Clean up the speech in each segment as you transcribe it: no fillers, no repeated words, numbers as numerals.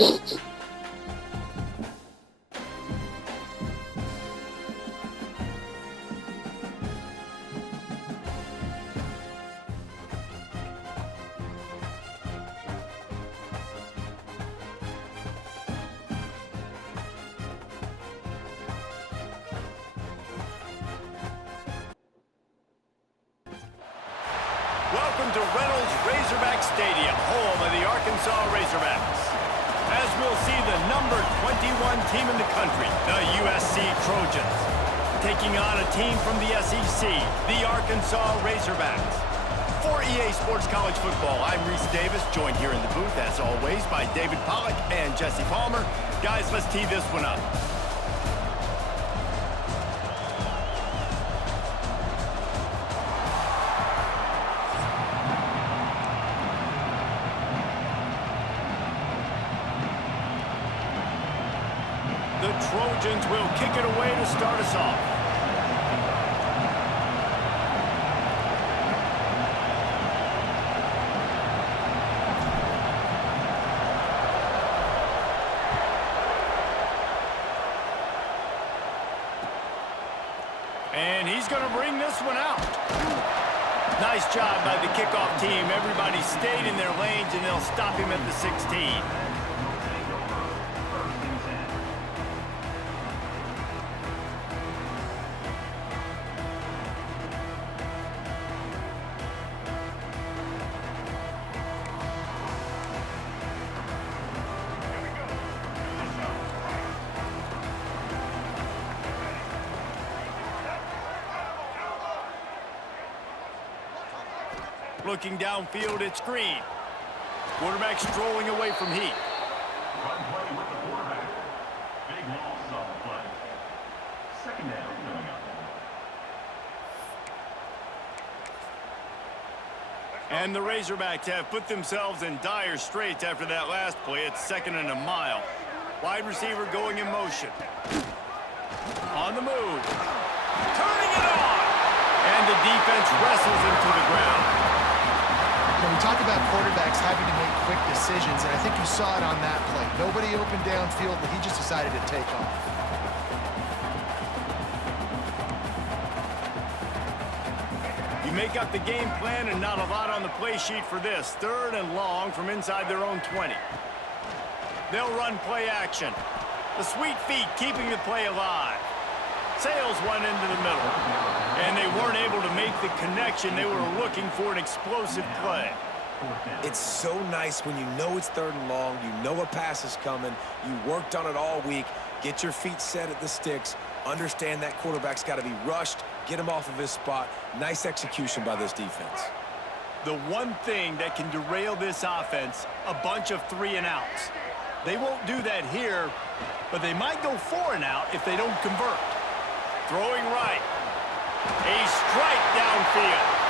Welcome to Reynolds Razorback Stadium, home of the Arkansas Razorbacks. As we'll see the number 21 team in the country, the USC Trojans, taking on a team from the SEC, the Arkansas Razorbacks. For EA Sports College Football, I'm Reese Davis, joined here in the booth, as always, by David Pollack and Jesse Palmer. Guys, let's tee this one up. The Trojans will kick it away to start us off. And he's going to bring this one out. Nice job by the kickoff team. Everybody stayed in their lanes, and they'll stop him at the 16. Looking downfield, it's Green. Quarterback strolling away from Heat. Run play with the quarterback. Big loss on the play. Second down coming up. And the Razorbacks have put themselves in dire straits after that last play. It's 2nd and a mile. Wide receiver going in motion. On the move. Turning it on. And the defense wrestles him to the ground. We talk about quarterbacks having to make quick decisions, and I think you saw it on that play. Nobody open downfield, but he just decided to take off. You make up the game plan and not a lot on the play sheet for this. 3rd and long from inside their own 20. They'll run play action. The sweet feet keeping the play alive. Sails one into the middle. And they weren't able to make the connection. They were looking for an explosive play. It's so nice when you know it's 3rd and long, you know a pass is coming, you worked on it all week, get your feet set at the sticks, understand that quarterback's got to be rushed, get him off of his spot. Nice execution by this defense. The one thing that can derail this offense, a bunch of 3 and outs. They won't do that here, but they might go 4 and out if they don't convert. Throwing right. A strike downfield.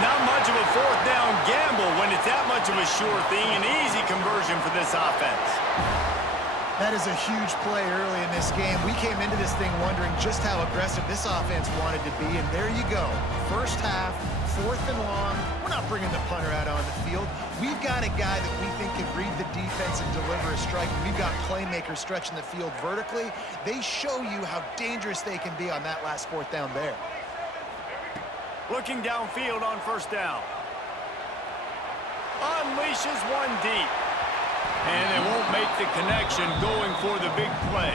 Not much of a 4th down gamble when it's that much of a sure thing. An easy conversion for this offense. That is a huge play early in this game. We came into this thing wondering just how aggressive this offense wanted to be, and there you go. First half, 4th and long. We're not bringing the punter out on the field. We've got a guy that we think can read the defense and deliver a strike. We've got playmakers stretching the field vertically. They show you how dangerous they can be on that last 4th down there. Looking downfield on 1st down. Unleashes one deep. And they won't make the connection going for the big play.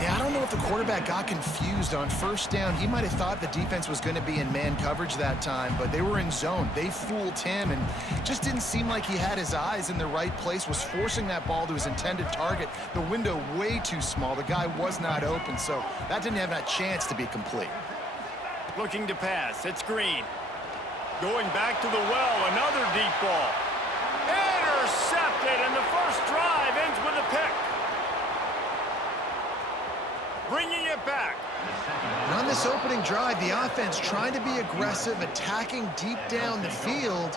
Yeah, I don't know if the quarterback got confused on 1st down. He might have thought the defense was going to be in man coverage that time, but they were in zone. They fooled him and just didn't seem like he had his eyes in the right place, was forcing that ball to his intended target. The window way too small. The guy was not open, so that didn't have that chance to be complete. Looking to pass. It's Green. Going back to the well. Another deep ball. Intercepted, and the first drive ends with a pick. Bringing it back. And on this opening drive, the offense trying to be aggressive, attacking deep down the field.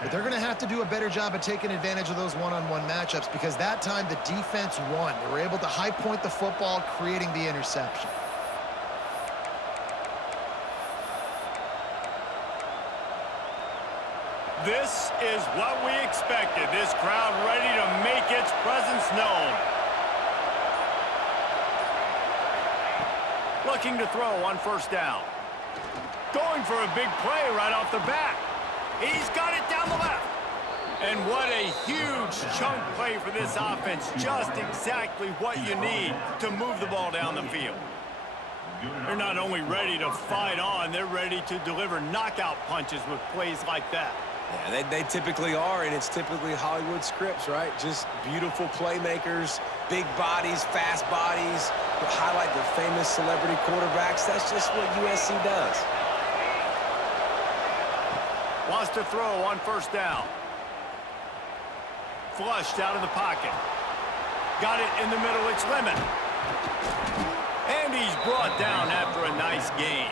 But they're going to have to do a better job of taking advantage of those one-on-one matchups because that time the defense won. They were able to high point the football, creating the interception. This is what we expected. This crowd ready to make its presence known. Looking to throw on first down. Going for a big play right off the bat. He's got it down the left. And what a huge chunk play for this offense. Just exactly what you need to move the ball down the field. They're not only ready to fight on, they're ready to deliver knockout punches with plays like that. Yeah, they typically are, and it's typically Hollywood scripts, right? Just beautiful playmakers, big bodies, fast bodies, that highlight the famous celebrity quarterbacks. That's just what USC does. Wants to throw on first down. Flushed out of the pocket. Got it in the middle, it's Lemon. And he's brought down after a nice gain.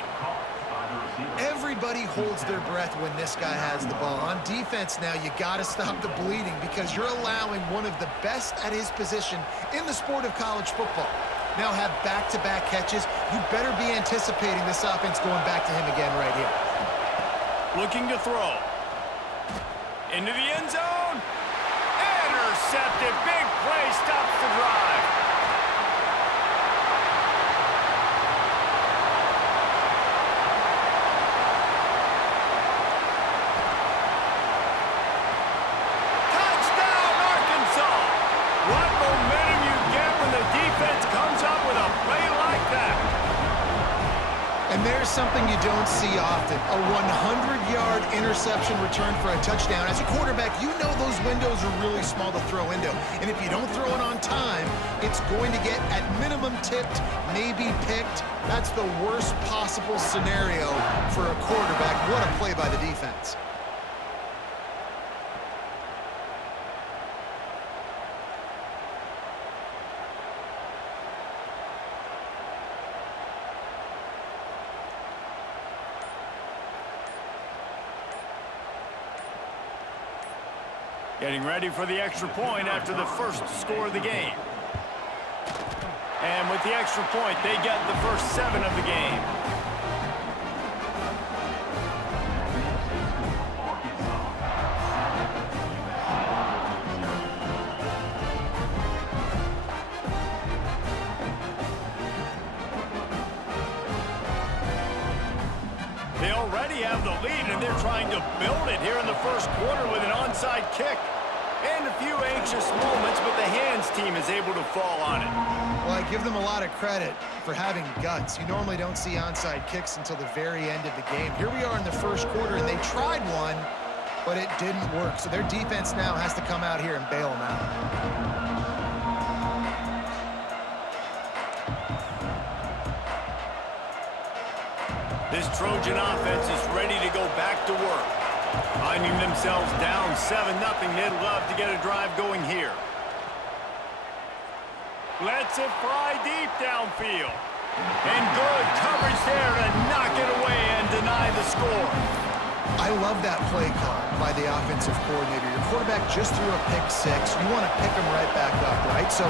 Everybody holds their breath when this guy has the ball. On defense now, you got to stop the bleeding because you're allowing one of the best at his position in the sport of college football. Now have back-to-back catches. You better be anticipating this offense going back to him again right here. Looking to throw. Into the end zone. Intercepted. Big play stops the drive. Touchdown, Arkansas. What momentum you get when the defense comes up with a play like that. And there's something you don't see often, a 100-yard interception return for a touchdown. As a quarterback, you know those windows are really small to throw into. And if you don't throw it on time, it's going to get at minimum tipped, maybe picked. That's the worst possible scenario for a quarterback. What a play by the defense. Getting ready for the extra point after the first score of the game. And with the extra point, they get the first 7 of the game. They already have the lead, and they're trying to build it here in the first quarter with an onside kick. And a few anxious moments, but the hands team is able to fall on it. Well, I give them a lot of credit for having guts. You normally don't see onside kicks until the very end of the game. Here we are in the first quarter, and they tried one, but it didn't work. So their defense now has to come out here and bail them out. This Trojan offense is ready to go back to work. Finding themselves down 7-0, they'd love to get a drive going here. Lets it fly deep downfield. And good coverage there to knock it away and deny the score. I love that play call by the offensive coordinator. Your quarterback just threw a pick 6. You want to pick him right back up, right? So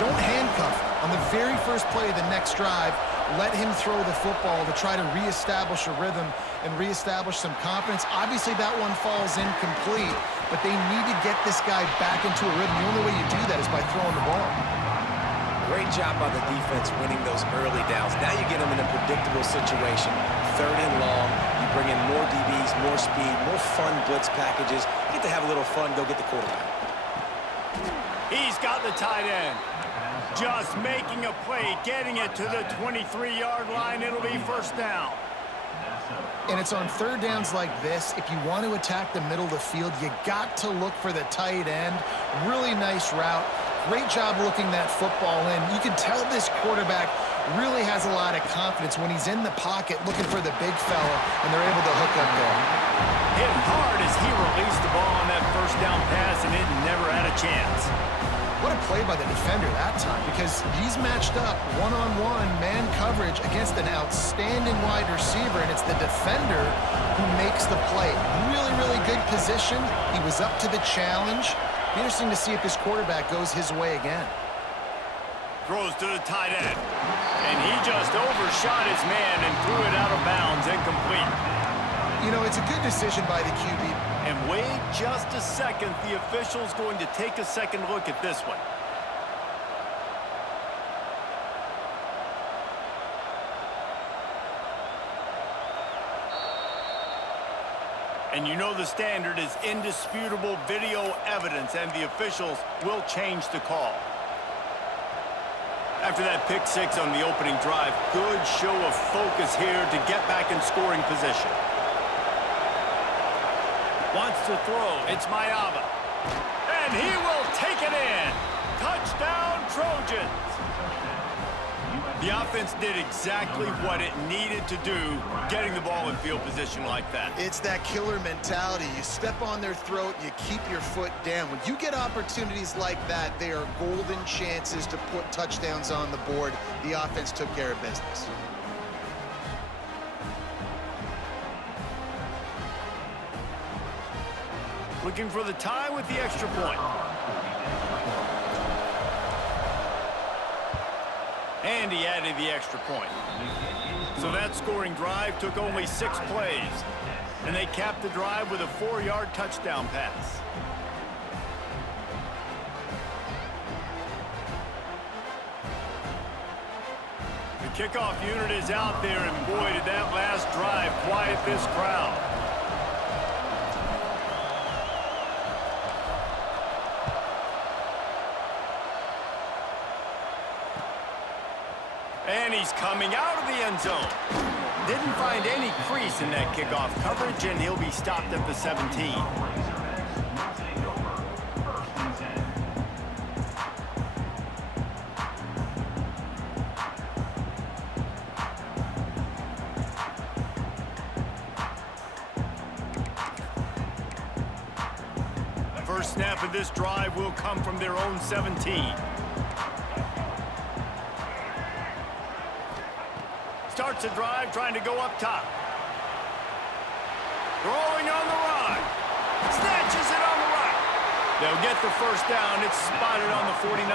don't handcuff him. On the very first play of the next drive, let him throw the football to try to reestablish a rhythm and reestablish some confidence. Obviously, that one falls incomplete, but they need to get this guy back into a rhythm. The only way you do that is by throwing the ball. Great job by the defense winning those early downs. Now you get them in a predictable situation. 3rd and long. You bring in more DBs, more speed, more fun blitz packages. You get to have a little fun, go get the quarterback. He's got the tight end. Just making a play, getting it to the 23-yard line. It'll be first down. And it's on 3rd downs like this. If you want to attack the middle of the field, you got to look for the tight end. Really nice route. Great job looking that football in. You can tell this quarterback really has a lot of confidence when he's in the pocket looking for the big fella, and they're able to hook up there. Hit hard as he released the ball on that first down pass, and it never had a chance. What a play by the defender that time, because he's matched up one-on-one man coverage against an outstanding wide receiver, and it's the defender who makes the play. Really, really good position. He was up to the challenge. Be interesting to see if this quarterback goes his way again. Throws to the tight end. And he just overshot his man and threw it out of bounds, incomplete. You know, it's a good decision by the QB. And wait just a second. The official's going to take a second look at this one. And you know the standard is indisputable video evidence, and the officials will change the call. After that pick six on the opening drive, good show of focus here to get back in scoring position. Wants to throw. It's Mayava. And he will take it in. Touchdown, Trojans. The offense did exactly what it needed to do, getting the ball in field position like that. It's that killer mentality. You step on their throat, you keep your foot down. When you get opportunities like that, they are golden chances to put touchdowns on the board. The offense took care of business. Looking for the tie with the extra point. And he added the extra point. So that scoring drive took only 6 plays. And they capped the drive with a 4-yard touchdown pass. The kickoff unit is out there, and boy, did that last drive quiet this crowd. And he's coming out of the end zone. Didn't find any crease in that kickoff coverage, and he'll be stopped at the 17. The first snap of this drive will come from their own 17. Starts a drive trying to go up top. Throwing on the run. Snatches it on the right. They'll get the first down. It's spotted on the 49.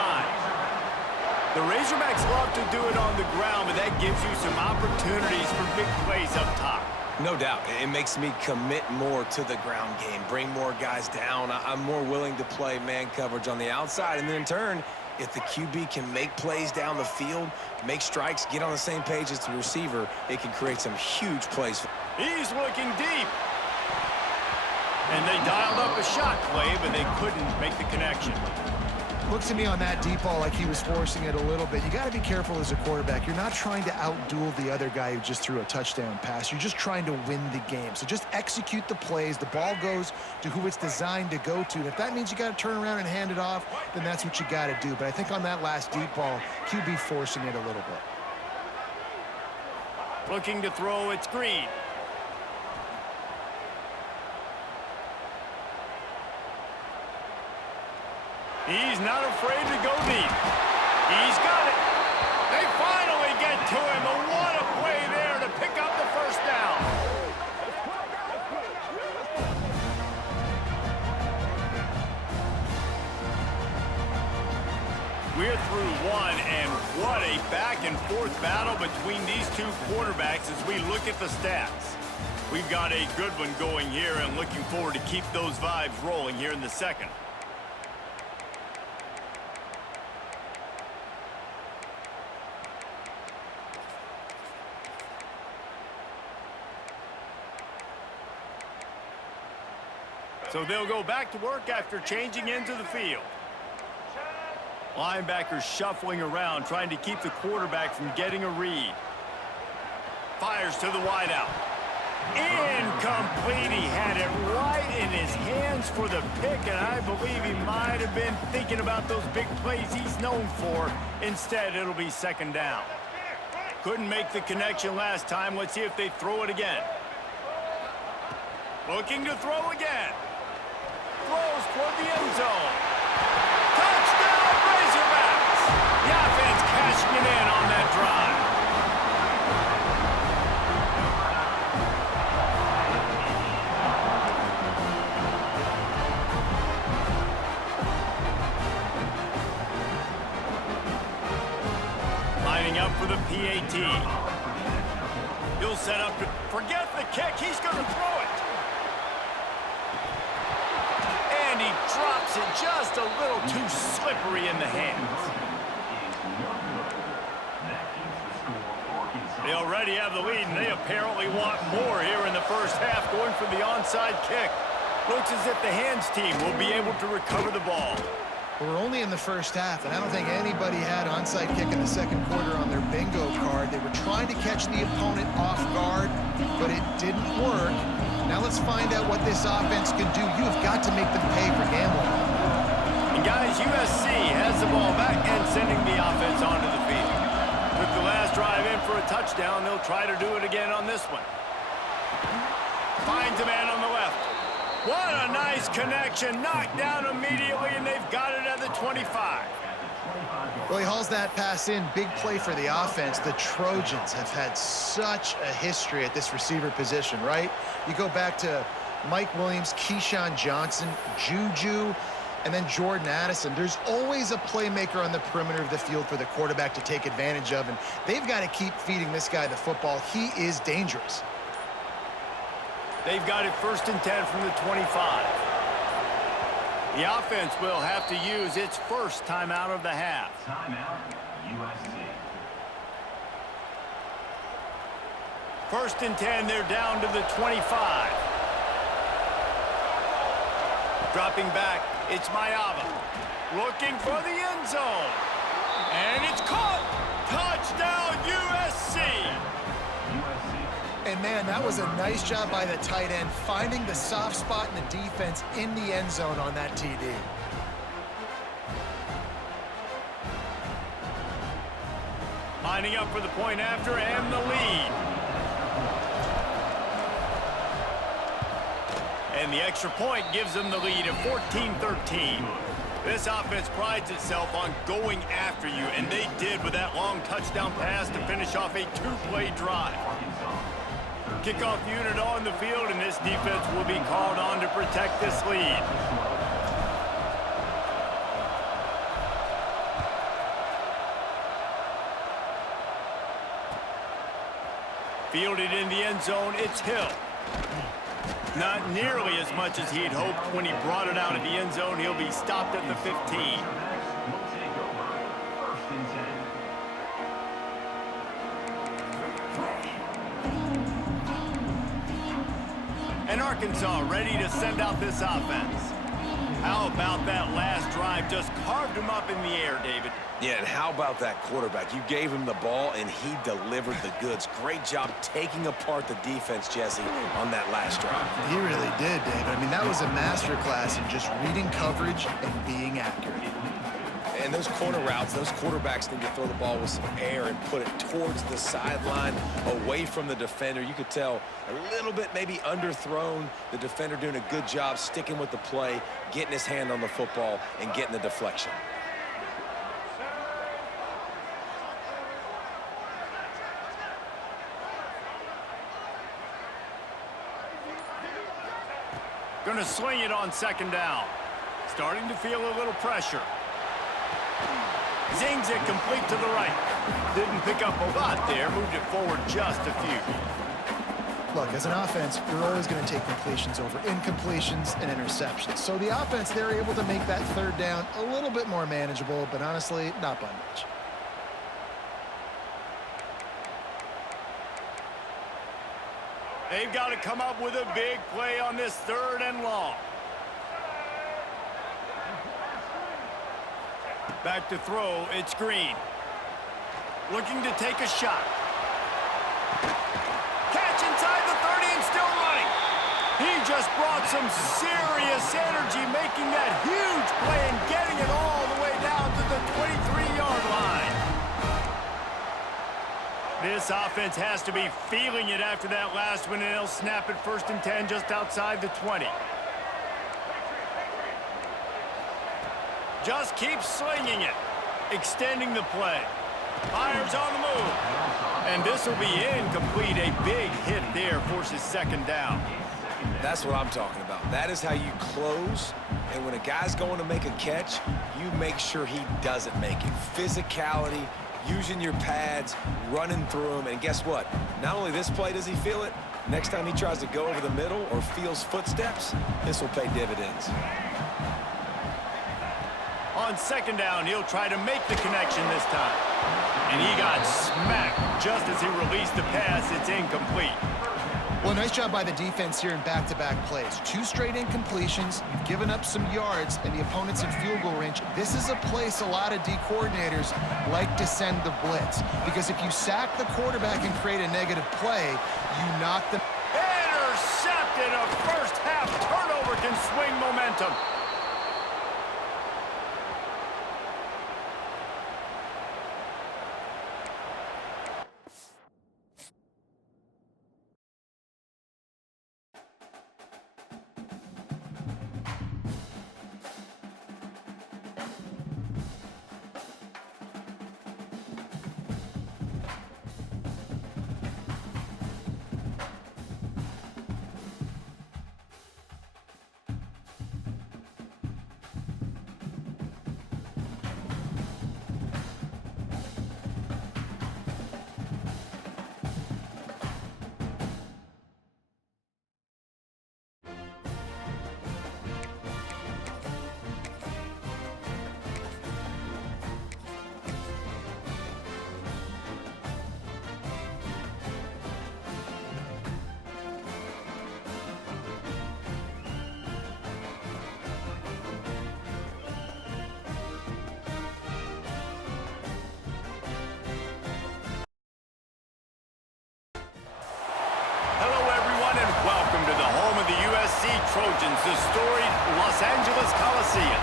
The Razorbacks love to do it on the ground, but that gives you some opportunities for big plays up top. No doubt. It makes me commit more to the ground game, bring more guys down. I'm more willing to play man coverage on the outside, and then in turn, if the QB can make plays down the field, make strikes, get on the same page as the receiver, it can create some huge plays. He's looking deep. And they dialed up a shot play, but they couldn't make the connection. Looks to me on that deep ball like he was forcing it a little bit. You got to be careful as a quarterback. You're not trying to outduel the other guy who just threw a touchdown pass. You're just trying to win the game. So just execute the plays. The ball goes to who it's designed to go to. And if that means you got to turn around and hand it off, then that's what you got to do. But I think on that last deep ball, QB forcing it a little bit. Looking to throw, it's Green. He's not afraid to go deep. He's got it. They finally get to him. And what a play there to pick up the first down. We're through one, and what a back-and-forth battle between these two quarterbacks as we look at the stats. We've got a good one going here, and looking forward to keep those vibes rolling here in the second. So they'll go back to work after changing into the field. Linebackers shuffling around, trying to keep the quarterback from getting a read. Fires to the wideout. Incomplete. He had it right in his hands for the pick, and I believe he might have been thinking about those big plays he's known for. Instead, it'll be second down. Couldn't make the connection last time. Let's see if they throw it again. Looking to throw again. Throws toward the end zone. Touchdown, Razorbacks! The offense cashing it in on that drive. Lining up for the PAT. He'll set up to forget the kick. He's going to throw it. And he drops it just a little too slippery in the hands. They already have the lead, and they apparently want more here in the first half, going for the onside kick. Looks as if the hands team will be able to recover the ball. We're only in the first half, and I don't think anybody had onside kick in the second quarter on their bingo card. They were trying to catch the opponent off guard, but it didn't work. Now let's find out what this offense can do. You've got to make them pay for gambling. And guys, USC has the ball back and sending the offense onto the field. Took the last drive in for a touchdown. They'll try to do it again on this one. Finds a man on the left. What a nice connection. Knocked down immediately, and they've got it at the 25. Well, he hauls that pass in. Big play for the offense. The Trojans have had such a history at this receiver position, right? You go back to Mike Williams, Keyshawn Johnson, Juju, and then Jordan Addison. There's always a playmaker on the perimeter of the field for the quarterback to take advantage of, and they've got to keep feeding this guy the football. He is dangerous. They've got it 1st and 10 from the 25. The offense will have to use its first timeout of the half. Timeout, USC. 1st and 10, they're down to the 25. Dropping back, it's Mayava. Looking for the end zone. And it's caught. Touchdown, USC. And, man, that was a nice job by the tight end, finding the soft spot in the defense in the end zone on that TD. Lining up for the point after and the lead. And the extra point gives them the lead of 14-13. This offense prides itself on going after you, and they did with that long touchdown pass to finish off a 2-play drive. Kickoff unit on the field, and this defense will be called on to protect this lead. Fielded in the end zone, it's Hill. Not nearly as much as he'd hoped when he brought it out of the end zone. He'll be stopped at the 15. And Arkansas ready to send out this offense. How about that last drive? Just carved him up in the air, David. Yeah, and how about that quarterback? You gave him the ball, and he delivered the goods. Great job taking apart the defense, Jesse, on that last drive. He really did, David. I mean, that was a masterclass in just reading coverage and being accurate. And those corner routes, those quarterbacks need to throw the ball with some air and put it towards the sideline, away from the defender. You could tell a little bit maybe underthrown. The defender doing a good job sticking with the play, getting his hand on the football, and getting the deflection. Going to swing it on 2nd down. Starting to feel a little pressure. Zings it complete to the right. Didn't pick up a lot there. Moved it forward just a few. Look, as an offense, you're always going to take completions over incompletions and interceptions. So the offense, they're able to make that 3rd down a little bit more manageable, but honestly, not by much. They've got to come up with a big play on this 3rd and long. Back to throw, it's Green. Looking to take a shot. Catch inside the 30 and still running. He just brought some serious energy, making that huge play and getting it all the way down to the 23-yard line. This offense has to be feeling it after that last one, and they'll snap it 1st and 10 just outside the 20. Just keep slinging it, extending the play. Fires on the move. And this will be incomplete. A big hit there forces 2nd down. That's what I'm talking about. That is how you close. And when a guy's going to make a catch, you make sure he doesn't make it. Physicality, using your pads, running through them, and guess what? Not only this play does he feel it, next time he tries to go over the middle or feels footsteps, this will pay dividends. On second down, he'll try to make the connection this time. And he got smacked just as he released the pass. It's incomplete. Well, nice job by the defense here in back-to-back plays. 2 straight incompletions. You've given up some yards, and the opponent's in field goal range. This is a place a lot of D coordinators like to send the blitz, because if you sack the quarterback and create a negative play, you knock them. Intercepted. A first-half turnover can swing momentum. Trojans, the storied Los Angeles Coliseum.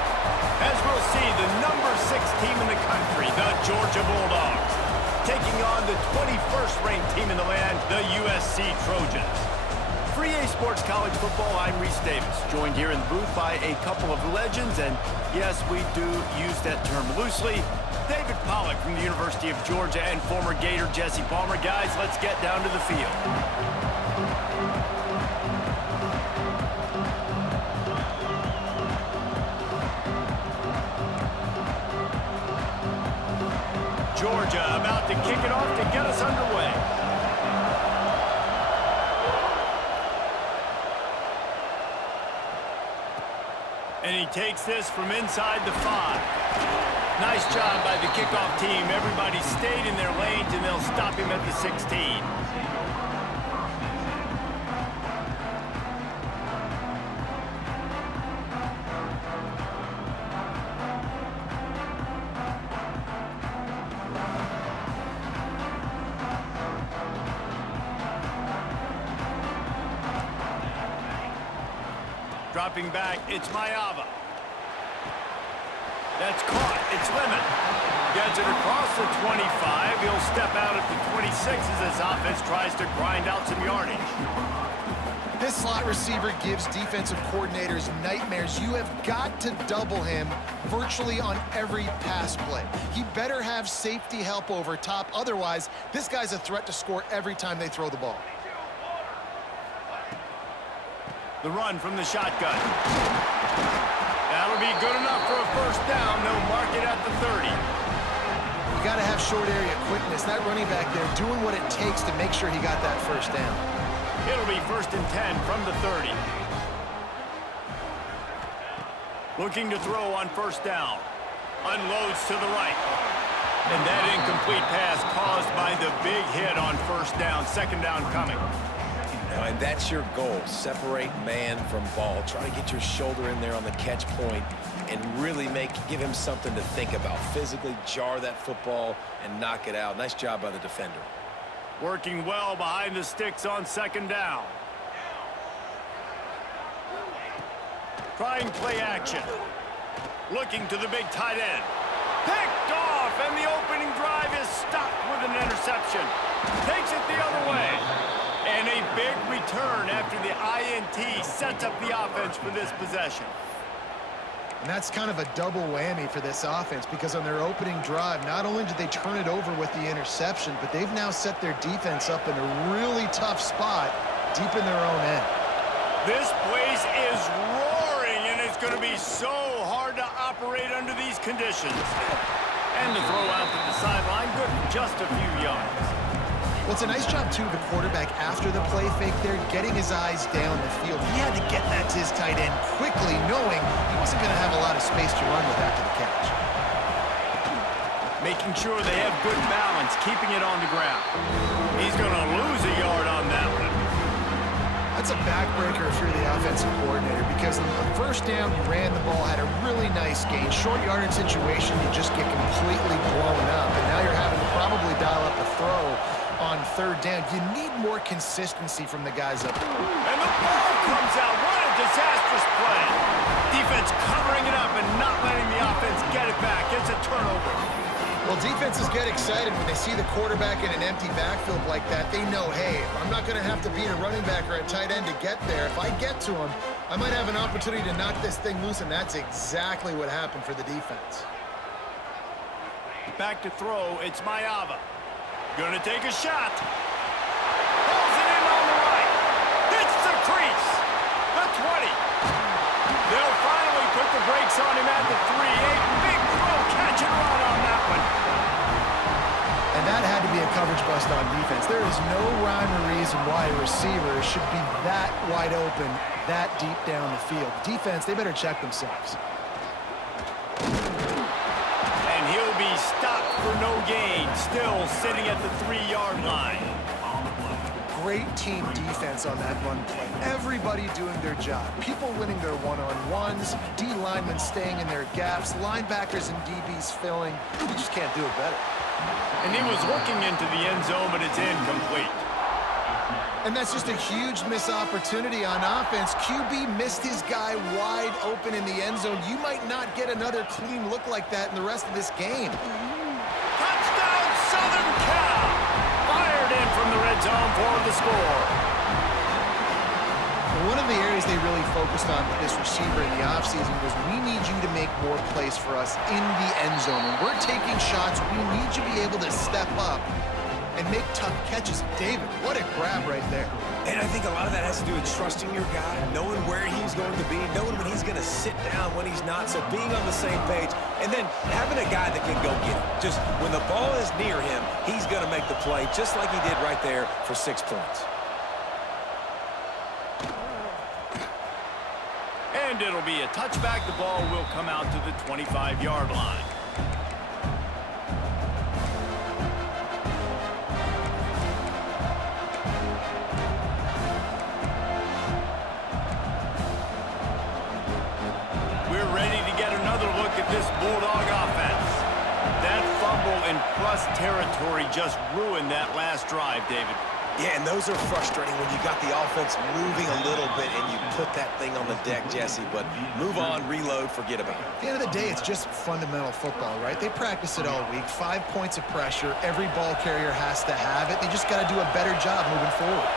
As we'll see, the number 6 team in the country, the Georgia Bulldogs, taking on the 21st ranked team in the land, the USC Trojans. For EA Sports College Football, I'm Reese Davis, joined here in the booth by a couple of legends, and yes, we do use that term loosely. David Pollack from the University of Georgia and former Gator Jesse Palmer. Guys, let's get down to the field. Georgia about to kick it off to get us underway. And he takes this from inside the 5. Nice job by the kickoff team. Everybody stayed in their lanes, and they'll stop him at the 16. Dropping back, it's Mayava. That's caught, it's Lemon. Gets it across the 25. He'll step out at the 26 as this offense tries to grind out some yardage. This slot receiver gives defensive coordinators nightmares. You have got to double him virtually on every pass play. He better have safety help over top. Otherwise, this guy's a threat to score every time they throw the ball. The run from the shotgun. That'll be good enough for a first down. They'll mark it at the 30. You got to have short area quickness. That running back there doing what it takes to make sure he got that first down. It'll be 1st and 10 from the 30. Looking to throw on first down. Unloads to the right. And that incomplete pass caused by the big hit on first down. Second down coming. And that's your goal. Separate man from ball. Try to get your shoulder in there on the catch point and really give him something to think about. Physically jar that football and knock it out. Nice job by the defender. Working well behind the sticks on second down. Trying play action. Looking to the big tight end. Picked off, and the opening drive is stopped with an interception. Takes it the other way. And a big return after the INT sets up the offense for this possession. And that's kind of a double whammy for this offense, because on their opening drive, not only did they turn it over with the interception, but they've now set their defense up in a really tough spot deep in their own end. This place is roaring, and it's going to be so hard to operate under these conditions. And the throw out to the sideline, good for just a few yards. Well, it's a nice job, too, the quarterback after the play fake there, getting his eyes down the field. He had to get that to his tight end quickly, knowing he wasn't going to have a lot of space to run with after the catch. Making sure they have good balance, keeping it on the ground. He's going to lose a yard on that one. That's a backbreaker if you're the offensive coordinator, because on the first down, you ran the ball, had a really nice gain. Short yardage situation, you just get completely blown up, and now you're having to probably dial up a throw on third down. You need more consistency from the guys up there. And the ball comes out. What a disastrous play. Defense covering it up and not letting the offense get it back. It's a turnover. Well, defenses get excited when they see the quarterback in an empty backfield like that. They know, hey, I'm not going to have to beat a running back or a tight end to get there. If I get to him, I might have an opportunity to knock this thing loose, and that's exactly what happened for the defense. Back to throw. It's Mayava. Gonna take a shot. Pulls it in on the right. Hits the crease. The 20. They'll finally put the brakes on him at the 3-8. Big throw, catch and run on that one. And that had to be a coverage bust on defense. There is no rhyme or reason why a receiver should be that wide open, that deep down the field. Defense, they better check themselves. And he'll be stopped for no gain, still sitting at the 3-yard line. Great team defense on that run play. Everybody doing their job. People winning their one-on-ones, D linemen staying in their gaps, linebackers and DBs filling. You just can't do it better. And he was looking into the end zone, but it's incomplete. And that's just a huge missed opportunity on offense. QB missed his guy wide open in the end zone. You might not get another clean look like that in the rest of this game. Touchdown, Southern Cal! Fired in from the red zone for the score. One of the areas they really focused on with this receiver in the offseason was, we need you to make more plays for us in the end zone. When we're taking shots, we need you to be able to step up and make tough catches. David, what a grab right there. And I think a lot of that has to do with trusting your guy, knowing where he's going to be, knowing when he's going to sit down, when he's not, so being on the same page, and then having a guy that can go get it. Just when the ball is near him, he's going to make the play, just like he did right there for 6 points. And it'll be a touchback. The ball will come out to the 25-yard line. We're ready to get another look at this Bulldog offense. That fumble in plus territory just ruined that last drive, David. Yeah, and those are frustrating when you got the offense moving a little bit and you put that thing on the deck, Jesse. But move on, reload, forget about it. At the end of the day, it's just fundamental football, right? They practice it all week. 5 points of pressure. Every ball carrier has to have it. They just got to do a better job moving forward.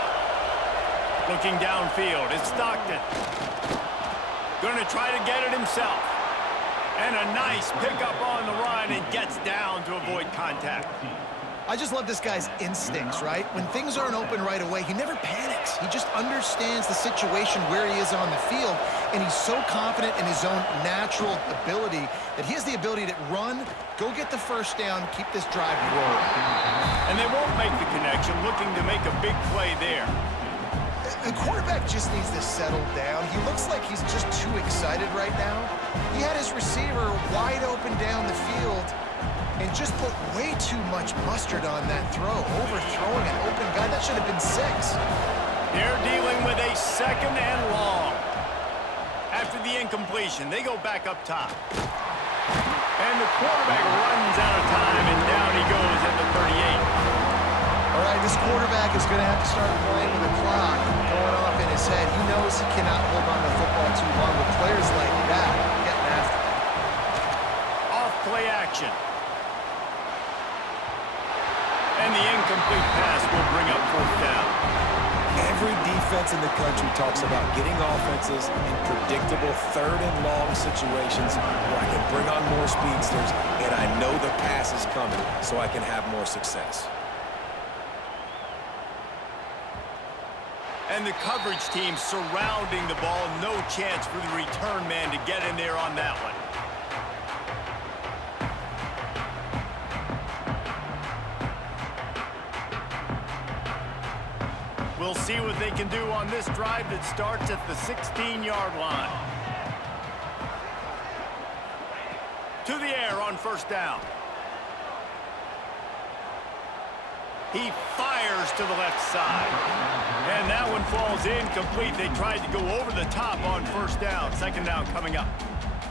Looking downfield, it's Stockton. Going to try to get it himself. And a nice pickup on the run and gets down to avoid contact. I just love this guy's instincts, right? When things aren't open right away, he never panics. He just understands the situation where he is on the field, and he's so confident in his own natural ability that he has the ability to run, go get the first down, keep this drive rolling. And they won't make the connection, looking to make a big play there. The quarterback just needs to settle down. He looks like he's just too excited right now. He had his receiver wide open down the field and just put way too much mustard on that throw, overthrowing an open guy. That should have been 6. They're dealing with a 2nd and long. After the incompletion, they go back up top. And the quarterback runs out of time, and down he goes at the 38. All right, this quarterback is going to have to start playing with the clock going off in his head. He knows he cannot hold on to the football too long with players like that getting after him. Off play action. And the incomplete pass will bring up 4th down. Every defense in the country talks about getting offenses in predictable 3rd and long situations where I can bring on more speedsters and I know the pass is coming so I can have more success. And the coverage team surrounding the ball. No chance for the return man to get in there on that one. We'll see what they can do on this drive that starts at the 16-yard line. To the air on first down. He fires to the left side. And that one falls incomplete. They tried to go over the top on first down. Second down coming up.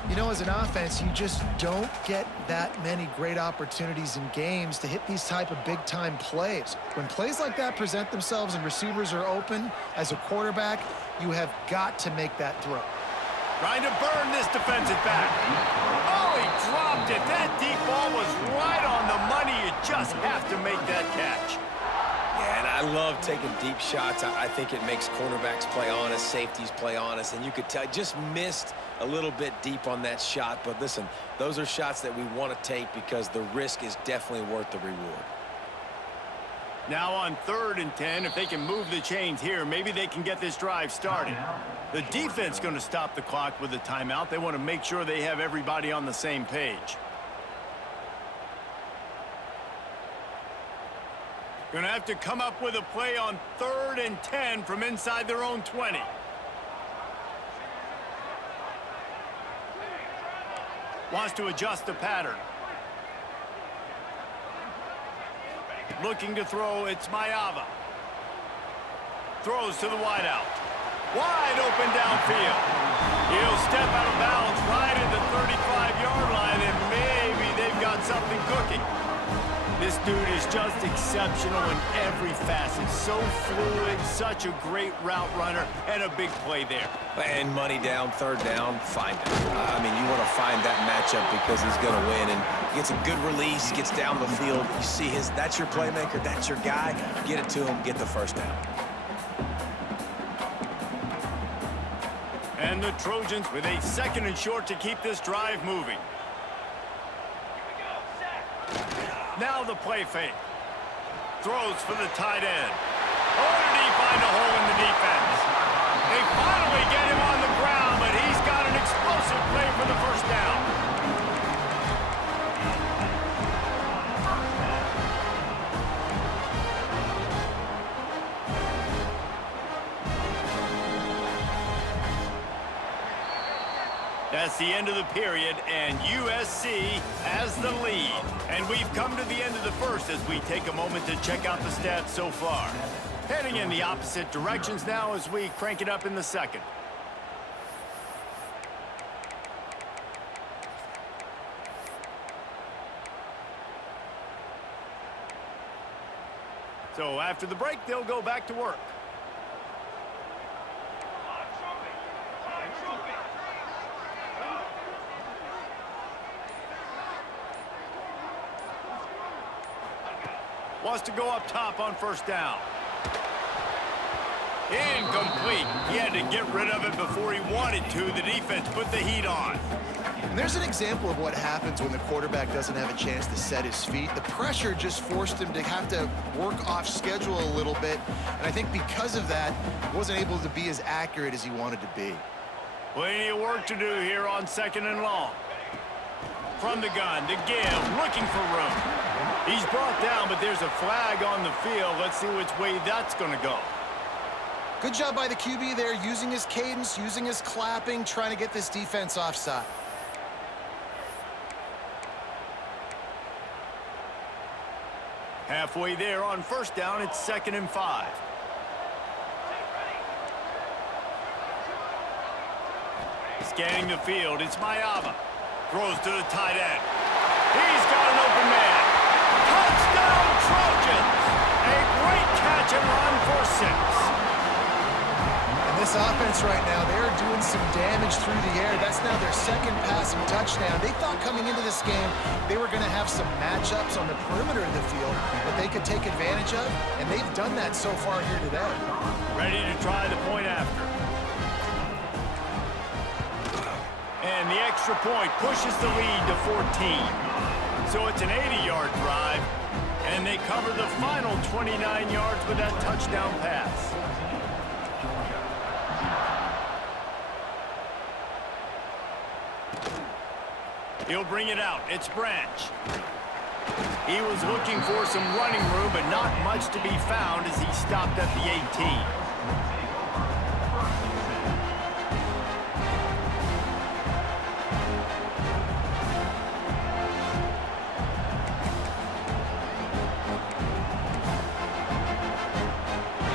You know, as an offense, you just don't get that many great opportunities in games to hit these type of big-time plays. When plays like that present themselves and receivers are open, as a quarterback, you have got to make that throw. Trying to burn this defensive back. Oh, he dropped it. That deep ball was right on the money. You just have to make that catch. Yeah, and I love taking deep shots. I think it makes cornerbacks play honest, safeties play honest, and you could tell just missed a little bit deep on that shot. But listen, those are shots that we want to take because the risk is definitely worth the reward. Now on 3rd and 10, if they can move the chains here, maybe they can get this drive started. The defense going to stop the clock with a timeout. They want to make sure they have everybody on the same page. Going to have to come up with a play on 3rd and 10 from inside their own 20. Wants to adjust the pattern. Looking to throw, it's Mayava. Throws to the wideout. Wide open downfield. He'll step out of bounds right at the 35-yard line, and maybe they've got something cooking. This dude is just exceptional in every facet. So fluid, such a great route runner, and a big play there. And money down, 3rd down, find him. I mean, you want to find that matchup because he's going to win. And gets a good release, gets down the field. You see that's your playmaker, that's your guy. Get it to him, get the first down. And the Trojans with a 2nd and short to keep this drive moving. Now the play fake. Throws for the tight end. Oh, did he find a hole in the defense? They finally get him on the ground, but he's got an explosive play for the first down. That's the end of the period, and USC has the lead. And we've come to the end of the first as we take a moment to check out the stats so far. Heading in the opposite directions now as we crank it up in the second. So after the break, they'll go back to work. Wants to go up top on first down. Incomplete. He had to get rid of it before he wanted to. The defense put the heat on. And there's an example of what happens when the quarterback doesn't have a chance to set his feet. The pressure just forced him to have to work off schedule a little bit. And I think because of that, he wasn't able to be as accurate as he wanted to be. Plenty of work to do here on 2nd and long. From the gun, to give, looking for room. He's brought down, but there's a flag on the field. Let's see which way that's going to go. Good job by the QB there, using his cadence, using his clapping, trying to get this defense offside. Halfway there on first down, it's 2nd and 5. Scanning the field, it's Mayava. Throws to the tight end. He's got an open man. Touchdown, Trojans! A great catch and run for 6. And this offense right now, they're doing some damage through the air. That's now their 2nd passing touchdown. They thought coming into this game they were going to have some matchups on the perimeter of the field that they could take advantage of, and they've done that so far here today. Ready to try the point after. And the extra point pushes the lead to 14. So it's an 80-yard drive, and they cover the final 29 yards with that touchdown pass. He'll bring it out. It's Branch. He was looking for some running room, but not much to be found as he stopped at the 18.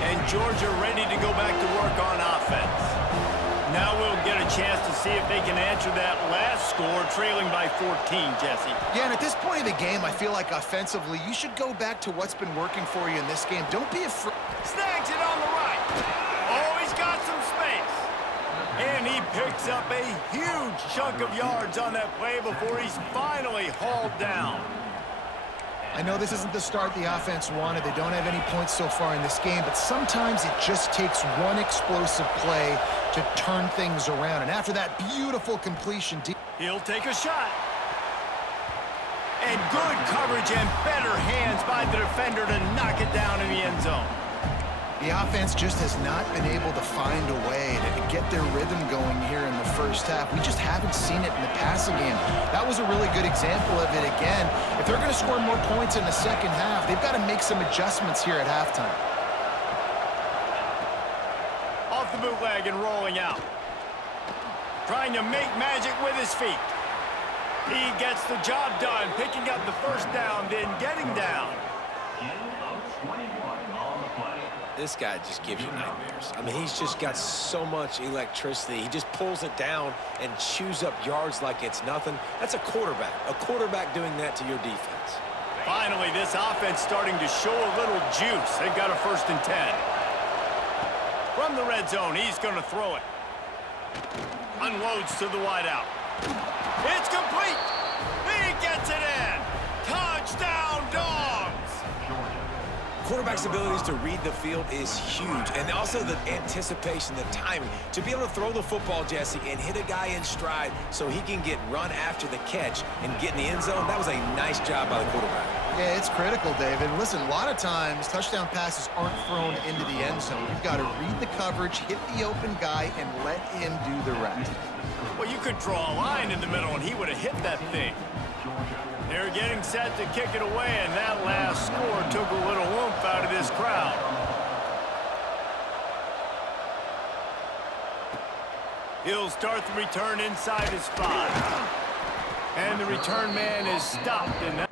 And Georgia ready to go back to work on offense. Now we'll get a chance to see if they can answer that last score, trailing by 14, Jesse. Yeah, and at this point of the game, I feel like offensively, you should go back to what's been working for you in this game. Don't be afraid. Snags it on the right. Oh, he's got some space. And he picks up a huge chunk of yards on that play before he's finally hauled down. I know this isn't the start the offense wanted. They don't have any points so far in this game, but sometimes it just takes one explosive play to turn things around. And after that beautiful completion, He'll take a shot. And good coverage and better hands by the defender to knock it down in the end zone. the offense just has not been able to find a way to get their rhythm going here in the first half. We just haven't seen it in the passing game. That was a really good example of it again. If they're going to score more points in the second half, they've got to make some adjustments here at halftime. Off the bootleg and rolling out. Trying to make magic with his feet. He gets the job done, picking up the first down, then getting down. This guy just gives you nightmares. I mean, he's just got so much electricity. He just pulls it down and chews up yards like it's nothing. That's a quarterback. A quarterback doing that to your defense. Finally, this offense starting to show a little juice. They've got a 1st and 10. From the red zone, he's going to throw it. Unloads to the wideout. It's complete. He gets it in. Touchdown, Dogs. Quarterback's abilities to read the field is huge, and also the anticipation, the timing. To be able to throw the football, Jesse, and hit a guy in stride so he can get run after the catch and get in the end zone, that was a nice job by the quarterback. Yeah, it's critical, David. Listen, a lot of times touchdown passes aren't thrown into the end zone. You've got to read the coverage, hit the open guy, and let him do the rest. Well, you could draw a line in the middle, and he would have hit that thing. They're getting set to kick it away, and that last score took a little oomph out of this crowd. He'll start the return inside his 5. And the return man is stopped. And